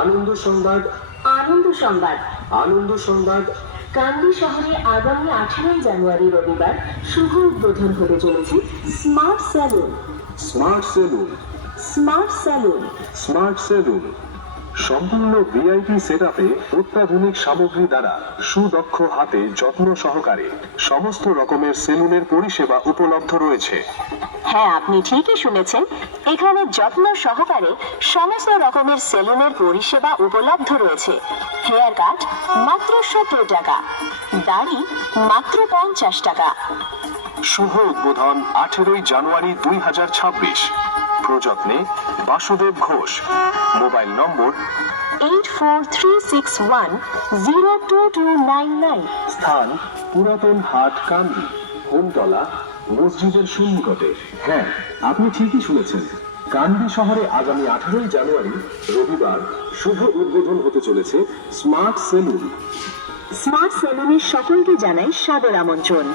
আনন্দ সংবাদ, আনন্দ সংবাদ। আনন্দ সংবাদ। কান্দি শহরে আগামী 18 জানুয়ারি রবিবার শুভ উদ্বোধন হতে চলেছে smart salon. Smart saloon, smart salon. Smart saloon সম্পূর্ণ ভিআইপি সেটআপে অত্যাধুনিক সামগ্রী দ্বারা সুদক্ষ হাতে যত্ন সহকারে সমস্ত রকমের সেলুনের পরিষেবা উপলব্ধ রয়েছে। হ্যাঁ, আপনি ঠিকই শুনেছেন, এখানে যত্ন সহকারে সমস্ত রকমের সেলুনের পরিষেবা উপলব্ধ রয়েছে। হেয়ার কাট মাত্র 70 টাকা, দাড়ি মাত্র 50 টাকা। শুভ উদ্বোধন 18 জানুয়ারি 2026। প্রযত্নে বাসুদেব ঘোষ। Mobile number 8436102299। স্থান পুরাতন হাট কান্দি, হোমতলা মসজিদের সন্নিকটে। হ্যাঁ, আপনি ঠিকই শুনেছেন, কান্দি শহরে আগামী 18 জানুয়ারি রবিবার শুভ উদ্বোধন হতে চলেছে স্মার্ট সেলুন। স্মার্ট সেলুনের সকলকে জানাই সাদর আমন্ত্রণ।